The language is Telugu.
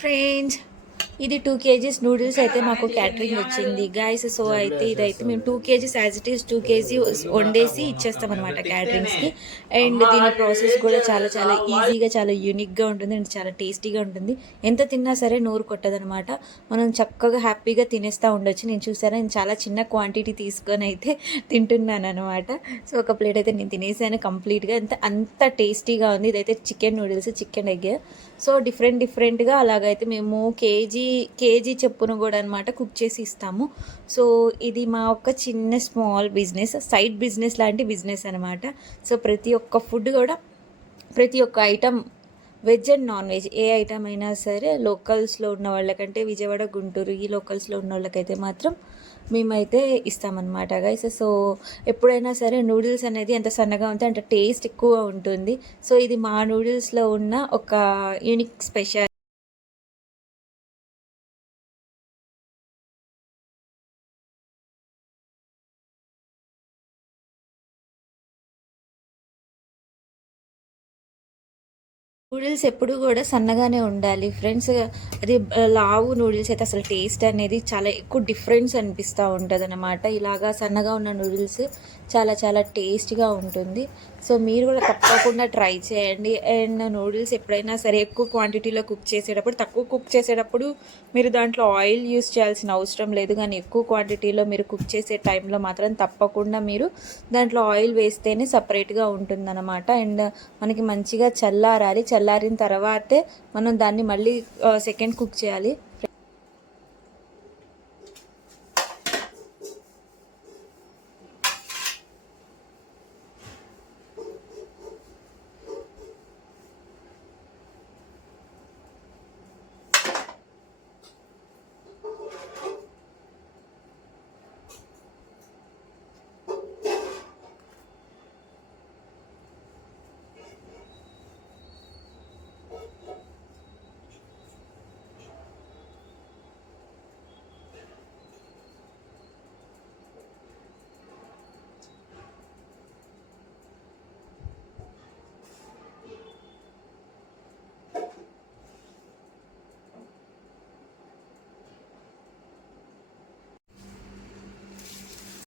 ఫ్రెండ్స్, ఇది 2 కేజీస్ నూడిల్స్ అయితే మాకు క్యాటరింగ్ వచ్చింది గైస్. సో అయితే ఇదైతే మేము 2 KGs as it is 2 KG వండేసి ఇచ్చేస్తాం అనమాట క్యాటరింగ్స్కి. అండ్ దీని ప్రాసెస్ కూడా చాలా చాలా ఈజీగా, చాలా యూనిక్గా ఉంటుంది అండ్ చాలా టేస్టీగా ఉంటుంది. ఎంత తిన్నా సరే నోరు కొట్టదనమాట. మనం చక్కగా హ్యాపీగా తినేస్తూ ఉండొచ్చు. నేను చూసాను, నేను చాలా చిన్న క్వాంటిటీ తీసుకొని అయితే తింటున్నాను అనమాట. సో ఒక ప్లేట్ అయితే నేను తినేసాను కంప్లీట్గా. అంత టేస్టీగా ఉంది. ఇదైతే chicken noodles, chicken egg. So డిఫరెంట్గా అలాగైతే మేము కేజీ చెప్పును కూడా అనమాట కుక్ చేసి ఇస్తాము. సో ఇది మా ఒక్క చిన్న స్మాల్ బిజినెస్, సైడ్ బిజినెస్ లాంటి బిజినెస్ అనమాట. సో ప్రతి ఒక్క ఫుడ్ కూడా, ప్రతి ఒక్క item, veg and non veg A item అయినా సరే లోకల్స్లో ఉన్న వాళ్ళకంటే, విజయవాడ, గుంటూరు ఈ లోకల్స్లో ఉన్న వాళ్ళకైతే మాత్రం మేమైతే ఇస్తామన్నమాట గైస్. సో ఎప్పుడైనా సరే నూడిల్స్ అనేది ఎంత సన్నగా ఉంటే అంత టేస్ట్ ఎక్కువ ఉంటుంది. సో ఇది మా నూడిల్స్లో ఉన్న ఒక యూనిక్ స్పెషల్. నూడిల్స్ ఎప్పుడు కూడా సన్నగానే ఉండాలి ఫ్రెండ్స్. అది లావు నూడిల్స్ అయితే అసలు టేస్ట్ అనేది చాలా ఎక్కువ డిఫరెన్స్ అనిపిస్తూ ఉంటుంది అన్నమాట. ఇలాగా సన్నగా ఉన్న నూడిల్స్ చాలా చాలా టేస్ట్గా ఉంటుంది. సో మీరు కూడా తప్పకుండా ట్రై చేయండి. అండ్ నూడిల్స్ ఎప్పుడైనా సరే ఎక్కువ క్వాంటిటీలో కుక్ చేసేటప్పుడు, తక్కువ కుక్ చేసేటప్పుడు మీరు దాంట్లో ఆయిల్ యూస్ చేయాల్సిన అవసరం లేదు. కానీ ఎక్కువ క్వాంటిటీలో మీరు కుక్ చేసే టైంలో మాత్రం తప్పకుండా మీరు దాంట్లో ఆయిల్ వేస్తేనే సపరేట్గా ఉంటుందన్నమాట. అండ్ మనకి మంచిగా చల్లారాలి. చల్లారిన తర్వాతే మనం దాన్ని మళ్ళీ సెకండ్ కుక్ చేయాలి.